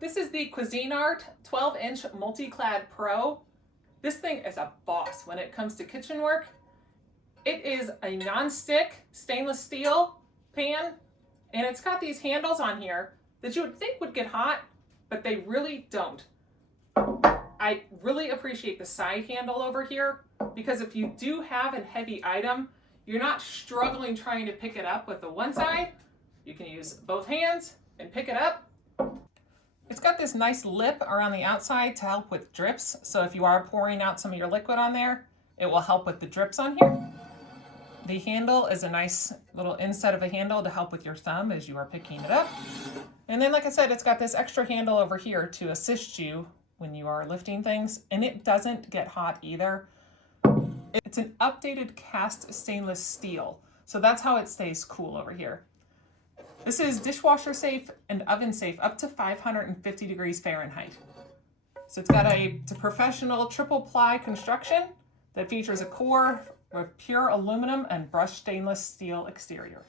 this is the Cuisinart 12-inch MultiClad Pro. This thing is a boss when it comes to kitchen work. It is a non-stick stainless steel pan, and it's got these handles on here that you would think would get hot, but they really don't. I really appreciate the side handle over here, because if you do have a heavy item, you're not struggling trying to pick it up with the one side. You can use both hands and pick it up. It's got this nice lip around the outside to help with drips. So if you are pouring out some of your liquid on there, it will help with the drips on here. The handle is a nice little inset of a handle to help with your thumb as you are picking it up. And then, like I said, it's got this extra handle over here to assist you when you are lifting things, and it doesn't get hot either. It's an updated cast stainless steel, so that's how it stays cool over here. This is dishwasher safe and oven safe up to 550 degrees Fahrenheit. So it's got a professional triple ply construction that features a core of pure aluminum and brushed stainless steel exterior.